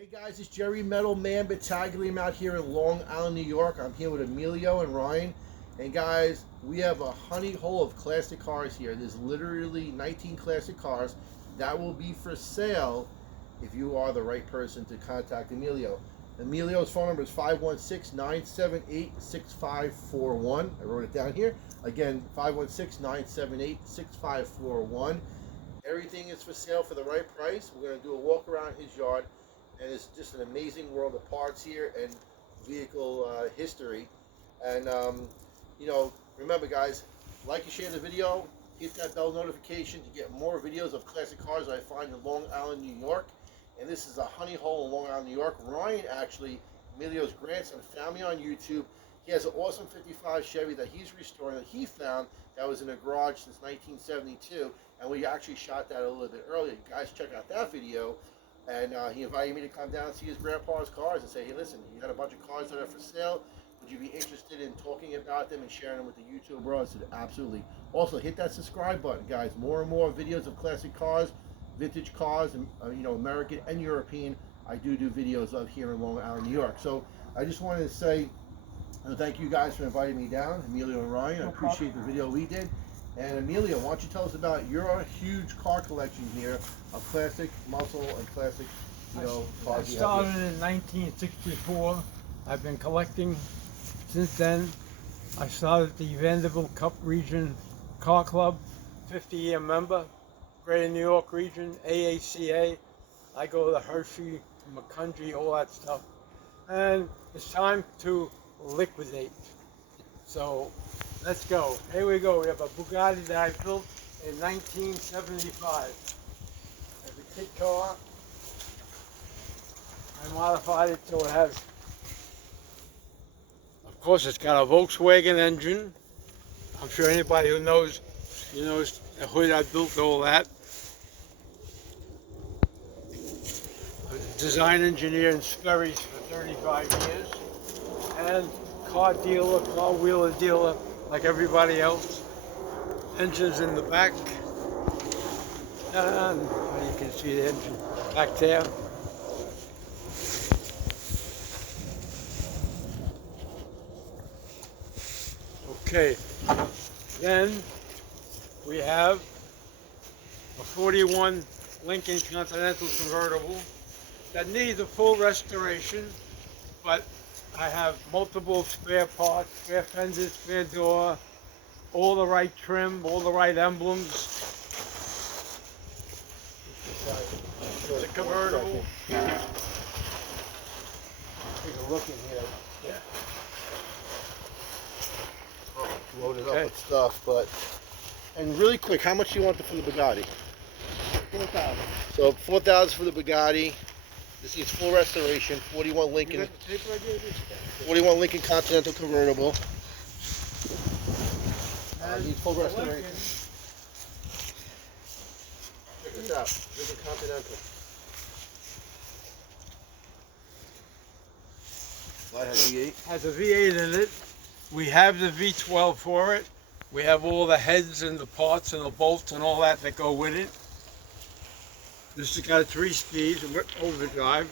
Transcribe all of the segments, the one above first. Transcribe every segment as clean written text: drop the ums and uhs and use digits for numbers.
Hey guys, it's Jerry Metal Man Battaglia. I'm out here in Long Island, New York. I'm here with Emilio and Ryan. And guys, we have a honey hole of classic cars here. There's literally 19 classic cars that will be for sale if you are the right person to contact Emilio. Emilio's phone number is 516-978-6541. I wrote it down here. Again, 516-978-6541. Everything is for sale for the right price. We're going to do a walk around his yard. And it's just an amazing world of parts here and vehicle history. And remember guys, like and share the video, hit that bell notification to get more videos of classic cars I find in Long Island, New York. And this is a honey hole in Long Island, New York. Ryan, actually, Emilio's grandson, found me on YouTube. He has an awesome 55 Chevy that he's restoring that he found that was in a garage since 1972. And we actually shot that a little bit earlier. You guys check out that video. And he invited me to come down and see his grandpa's cars and say, hey, listen, you got a bunch of cars that are for sale. Would you be interested in talking about them and sharing them with the YouTube bros? I said, absolutely. Also, hit that subscribe button, guys. More and more videos of classic cars, vintage cars, and, American and European. I do videos of here in Long Island, New York. So I just wanted to say thank you guys for inviting me down, Emilio and Ryan. I appreciate the video we did. And Emilio, why don't you tell us about your huge car collection here of classic muscle and classic, cars? I started in 1964. I've been collecting since then. I started the Vanderbilt Cup Region Car Club, 50-year member, Greater New York Region, AACA. I go to Hershey, McCundry, all that stuff. And it's time to liquidate. So let's go. Here we go. We have a Bugatti that I built in 1975. As a kid car, I modified it so it has, of course, it's got a Volkswagen engine. I'm sure anybody who knows, the hood I built, all that. I was a design engineer in Sperry's for 35 years. And car dealer, car wheeler dealer, like everybody else. Engines in the back. And you can see the engine back there. Okay, then we have a 41 Lincoln Continental convertible that needs a full restoration, but I have multiple spare parts, spare fenders, spare door, all the right trim, all the right emblems. It's a convertible. Take a look in here. Yeah. Loaded up with stuff, and really quick, how much do you want for the Bugatti? 4,000. So 4,000 for the Bugatti. This needs full restoration. 41 Lincoln Continental convertible. Needs full restoration. Check this out. Lincoln Continental. That has V8. Has a V8 in it. We have the V12 for it. We have all the heads and the parts and the bolts and all that go with it. This has got a 3-speed overdrive.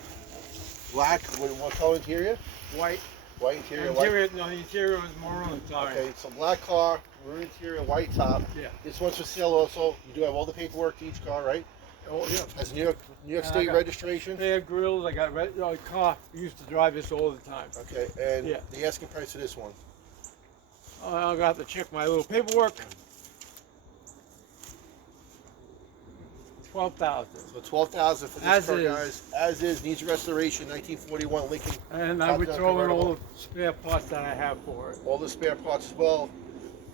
Black. What color interior? White. White interior. White. No, the interior is maroon. Sorry. Okay, so black car, maroon interior, white top. Yeah. This one's for sale also. You do have all the paperwork to each car, right? Oh yeah. Has New York State registration. Spare grills. I got a car. I used to drive this all the time. Okay, and the asking price of this one. I got to check my little paperwork. 12,000. So 12,000 for this As car, is. guys. As is, needs restoration. 1941 Lincoln. And I would throw in all the spare parts that I have for it. All the spare parts as well.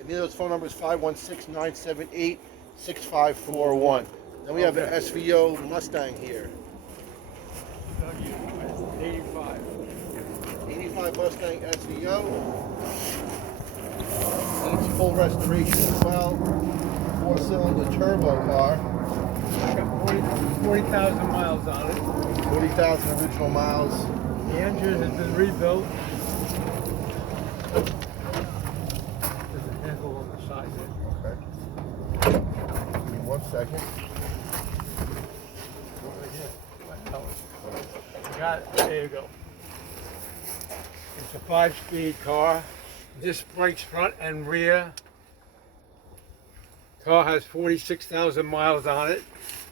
Emilio's phone number is 516-978-6541. Then we have an SVO Mustang here. 85. 85 Mustang SVO. Needs full restoration as well. 4-cylinder turbo car. I got 40,000 miles on it. 40,000 original miles. The engine has been rebuilt. There's a handle on the side there. Okay. Give me 1 second. Right here. Got it. There you go. It's a 5-speed car. Disc brakes front and rear. Car has 46,000 miles on it.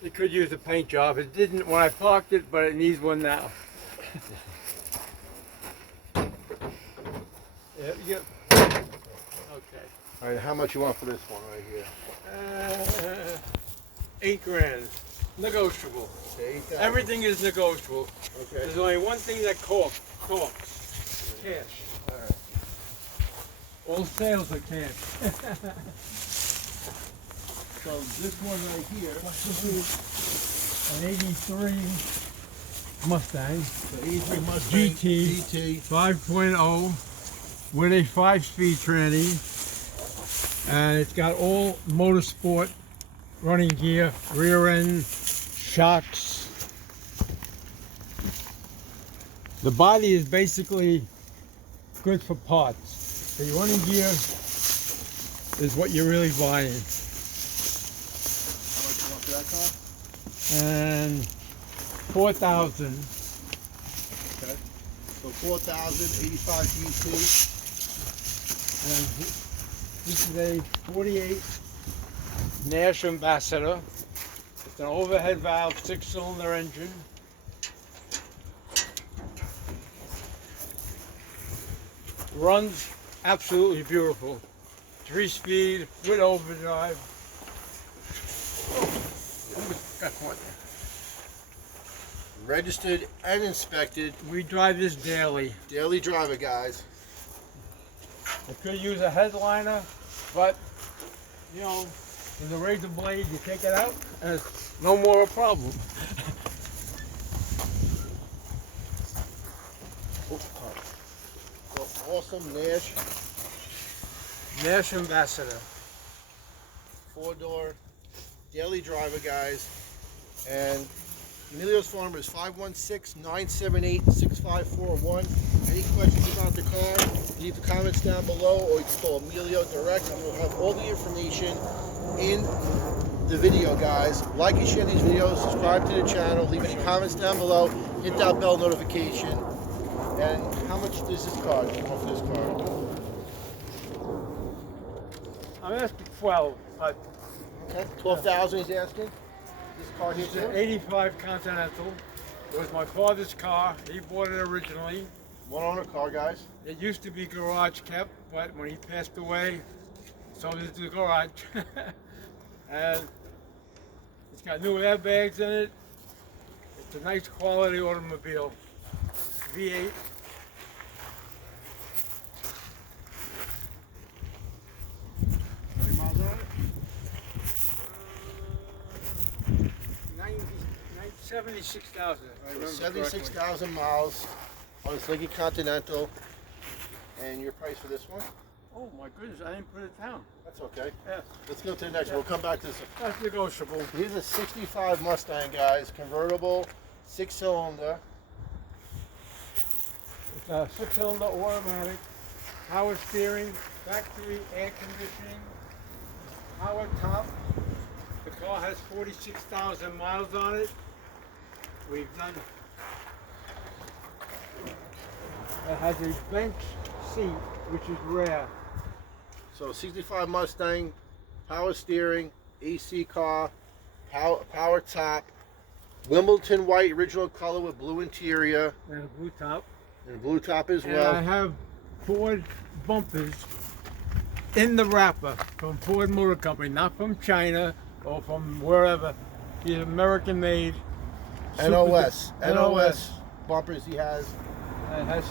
It could use a paint job. It didn't when I parked it, but it needs one now. There you go. Okay. All right, how much you want for this one right here? $8 grand. Negotiable. Okay, 8,000. Everything is negotiable. Okay. There's only one thing that costs. Cash. All right. All sales are cash. So this one right here, An 83 Mustang. the 83 Mustang GT 5.0 with a 5-speed tranny, and it's got all motorsport running gear, rear end, shocks. The body is basically good for parts. The running gear is what you're really buying. How much you want for that car? And 4,000. Okay. So 4,000, 85 GT. And this is a 48 Nash Ambassador. It's an overhead valve 6-cylinder engine. Runs absolutely beautiful. 3-speed with overdrive. Almost got caught there. Registered and inspected. We drive this daily. Daily driver, guys. I could use a headliner, but you know, with the razor blade, you take it out, and it's no more a problem. So awesome Nash Nash Ambassador. 4-door daily driver, guys. And Emilio's phone number is 516-978-6541. Any questions about the car, leave the comments down below, or you can call Emilio direct, and we'll have all the information in the video, guys. Like and share these videos, subscribe to the channel, leave any comments down below, hit that bell notification. And how much does this car want for this car? I'm asking 12, but Okay, 12,000 he's asking. This car here it's an too? 85 Continental. It was my father's car. He bought it originally. One owner car, guys. It used to be garage kept, but when he passed away, so did the garage. And it's got new airbags in it. It's a nice quality automobile. V8. How many miles on it? 76,000. I remember 76,000 miles on this Lincoln Continental. And your price for this one? correctly. Oh my goodness, I didn't put it down. That's okay. Yeah, Let's go to the next one. We'll come back to this. that's negotiable. Here's a 65 Mustang, guys. Convertible, 6-cylinder. It's a 6-cylinder automatic, power steering, factory air conditioning, power top. The car has 46,000 miles on it. We've done. It has a bench seat, which is rare. So 65 Mustang, power steering, AC car, power top, Wimbledon white original color with blue interior And a blue top. and blue top as And well. I have Ford bumpers in the wrapper from Ford Motor Company, not from China or from wherever. These American made. NOS NOS. bumpers he has. It has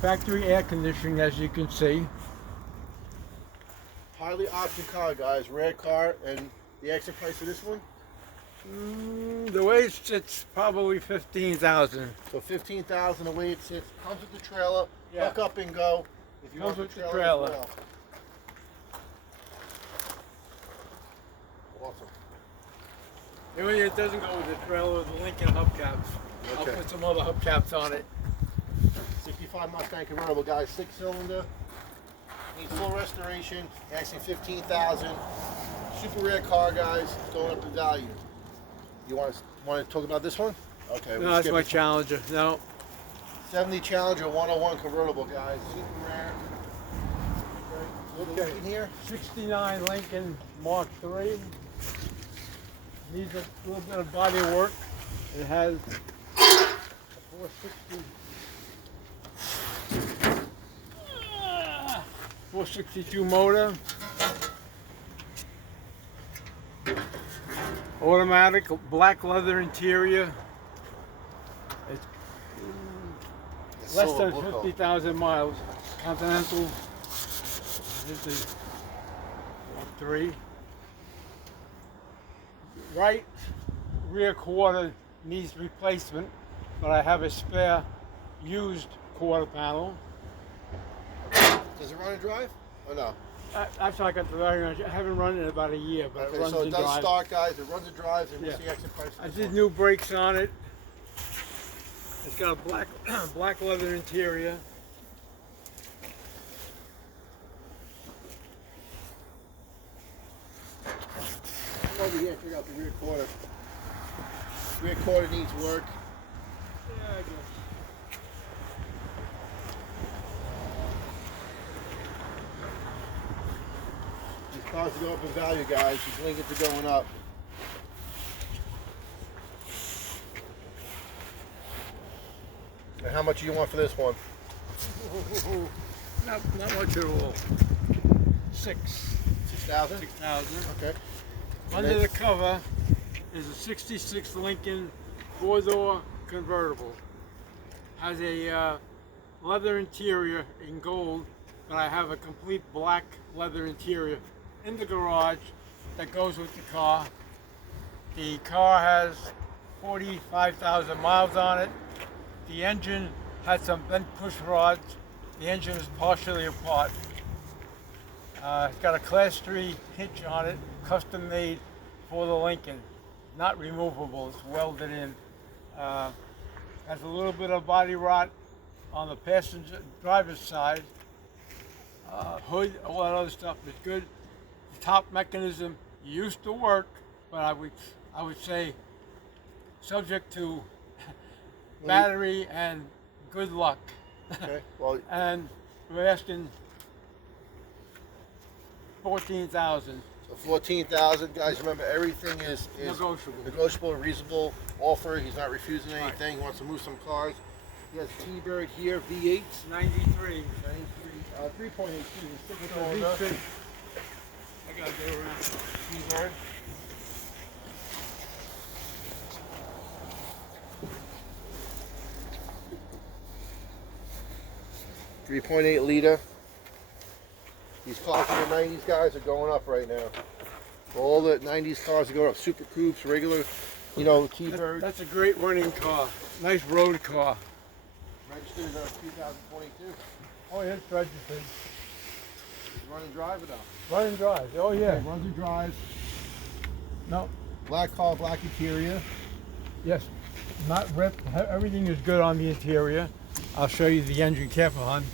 factory air conditioning, as you can see. Highly optioned car, guys. Rare car. And the exit price for this one? The way it sits, probably 15,000. So 15,000 the way it sits. Comes with the trailer. Yeah. Hook up and go. If you Comes want with the as trailer. well. Awesome. The only thing that doesn't go with the trailer is the Lincoln hubcaps. I'll Okay. put some other hubcaps on it. 65 Mustang convertible, guys. 6-cylinder. Needs full restoration. Asking 15,000. Super rare car, guys. Going up in value. You want to talk about this one? Okay. No, that's my Challenger. No. 70 Challenger 101 convertible, guys. Super rare. Okay. In here. 69 Lincoln Mark III. Needs a little bit of body work. It has a 462 motor. Automatic, black leather interior. It's less than 50,000 miles. Continental. This is Mark III. Right rear quarter needs replacement, but I have a spare used quarter panel. Does it run and drive? Or no? Actually, I got the very much. I haven't run it in about a year, but okay, it runs so it and does drives. start, guys. It runs and drives. And Yeah. what's the exit price? I did new brakes on it. It's got a black leather interior. Come over here, check out the rear quarter. Rear quarter needs work. Yeah, I guess. These cars are going up in value, guys. These Lincolns are going up. And how much do you want for this one? Not much at all. 6,000. 6,000. Okay. Under the cover is a '66 Lincoln four-door convertible. Has a leather interior in gold, but I have a complete black leather interior in the garage that goes with the car. The car has 45,000 miles on it. The engine had some bent push rods. The engine is partially apart. It's got a Class 3 hitch on it, custom made for the Lincoln. Not removable, it's welded in. Has a little bit of body rot on the passenger driver's side. Hood, all that other stuff is good. The top mechanism used to work, but I would say subject to battery and good luck. Okay. Well, And we're asking 14,000. so 14,000, guys. Remember, everything is negotiable, reasonable offer. He's not refusing anything. He wants to move some cars. He has T-Bird here, V8. 93. 3.8. I gotta go around. T-Bird. 3.8 liter. These cars from the 90s, guys, are going up right now. All the 90s cars are going up. Super Coupes, regular, you know, T-Bird. That's a great running car. Nice road car. Registered 2022. Oh, yeah, it's registered. Run and drive it up. Run and drive. Oh, yeah. Runs and drives. No. Black car, black interior. Yes. Not ripped. Everything is good on the interior. I'll show you the engine. Careful, hon.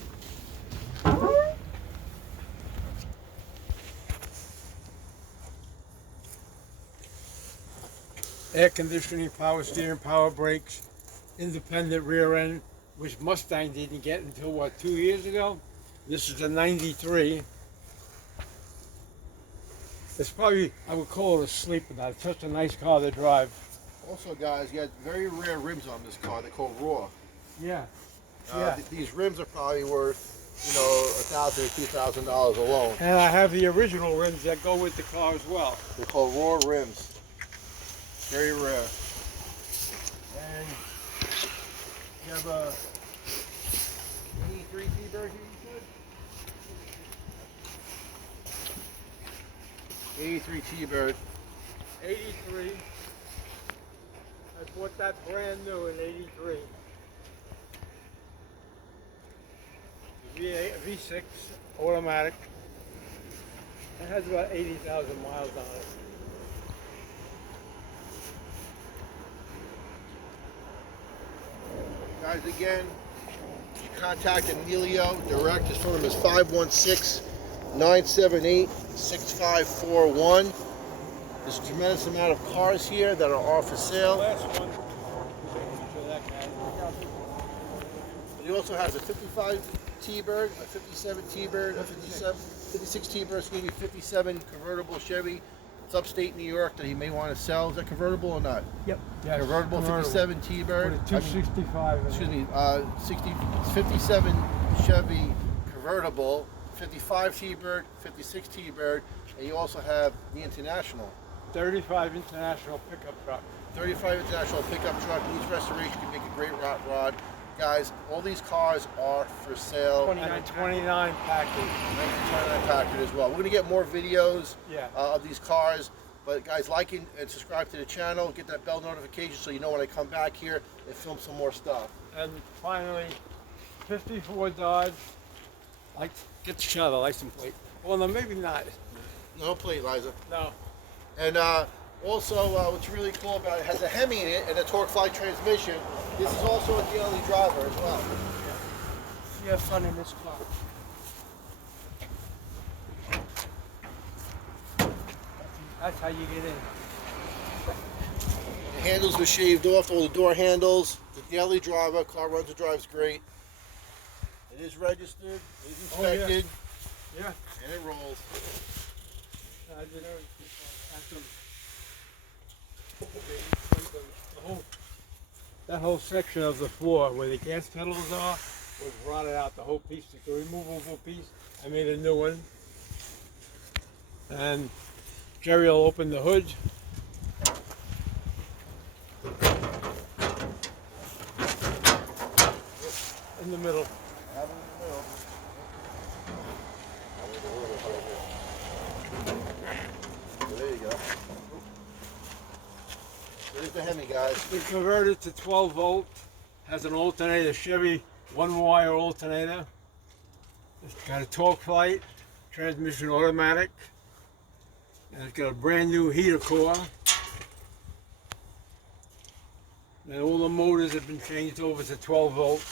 Air conditioning, power steering, power brakes, independent rear end, which Mustang didn't get until what, 2 years ago? This is a 93. It's probably, I would call it a sleeper now. It's such a nice car to drive. Also, guys, you got very rare rims on this car. They're called raw. Yeah. These rims are probably worth, you know, $1,000 or $2,000 alone. And I have the original rims that go with the car as well. They're called raw rims. Very rare. And you have a 83 T-Bird here, you said? 83 T-Bird. 83. I bought that brand new in 83. V6 automatic. It has about 80,000 miles on it. Guys, again, you contact Emilio direct. His phone number is 516-978-6541. There's a tremendous amount of cars here that are all for sale. Last one. We also have a 55 T-Bird, a 57 T-Bird, a 56 T-Bird, excuse me, 57 convertible Chevy. It's upstate New York that he may want to sell. Is that convertible or not? Yep. Yes, Convertible 57 T-Bird. With a 265. Excuse me, 57 Chevy convertible, 55 T-Bird, 56 T-Bird, and you also have the Inteenational. 35 International pickup truck. 35 International pickup truck. Needs restoration. Can make a great rot rod. Guys, all these cars are for sale. 29 Packard. 29 Packard as well. We're going to get more videos of these cars. But guys, like and subscribe to the channel. Get that bell notification so you know when I come back here and film some more stuff. And finally, 54 Dodge. Get the shot of the license plate. Well, no, maybe not. No plate, Liza. No. And also, what's really cool about it, it has a Hemi in it and a torque fly transmission. This is also a daily driver as well. You have fun in this car. That's how you get in. The handles were shaved off, all the door handles. The daily driver, car runs and drives great. It is registered, it is inspected, Yeah. and it rolls. That whole section of the floor where the gas pedals are was rotted out, the whole piece, the removable piece. I made a new one. And Jerry will open the hood. In the middle. There you go. There's the Hemi, guys. It's been converted to 12 volt. Has an alternator, Chevy one-wire alternator. It's got a torque light, transmission automatic. And it's got a brand new heater core. And all the motors have been changed over to 12 volt.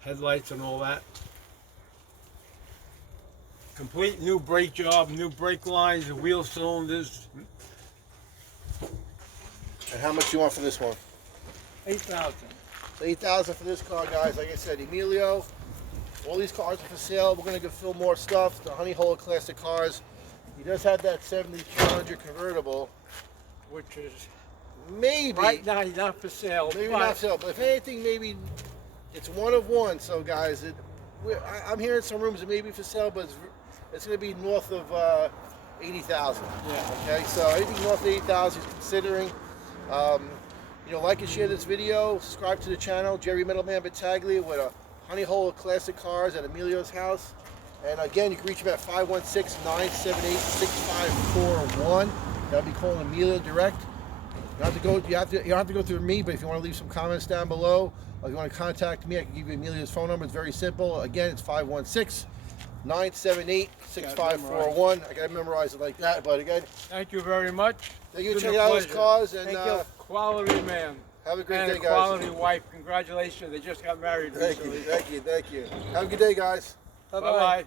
Headlights and all that. Complete new brake job, new brake lines, wheel cylinders. And how much do you want for this one? 8,000. $8,000 for this car, guys. Like I said, Emilio. All these cars are for sale. We're gonna go film more stuff. The Honey Hole Classic cars. He does have that 70 Challenger convertible, Which is maybe right now not for sale. maybe but not for sale, but if anything, maybe it's one of one. So, guys, I'm hearing some rumors it may be for sale, but it's gonna be north of 80,000. Yeah. Okay, so anything north of 80,000 he's considering. You know, like and share this video. Subscribe to the channel. Jerry Middleman Battaglia with a Honey Hole of Classic Cars at Emilio's house. And again, you can reach him at 516-978-6541. That'll be calling Emilio direct. You don't have to go through me, but if you want to leave some comments down below, or if you want to contact me, I can give you Emilio's phone number. It's very simple. Again, it's 516-978-6541. I gotta memorize it like that. But again, Thank you very much. thank you for It's been checking a out those pleasure. cars, and Thank you. Quality man. have a great And day, a guys. quality wife. Congratulations. They just got married Thank recently. you, thank you, thank you. Have a good day, guys. Bye-bye.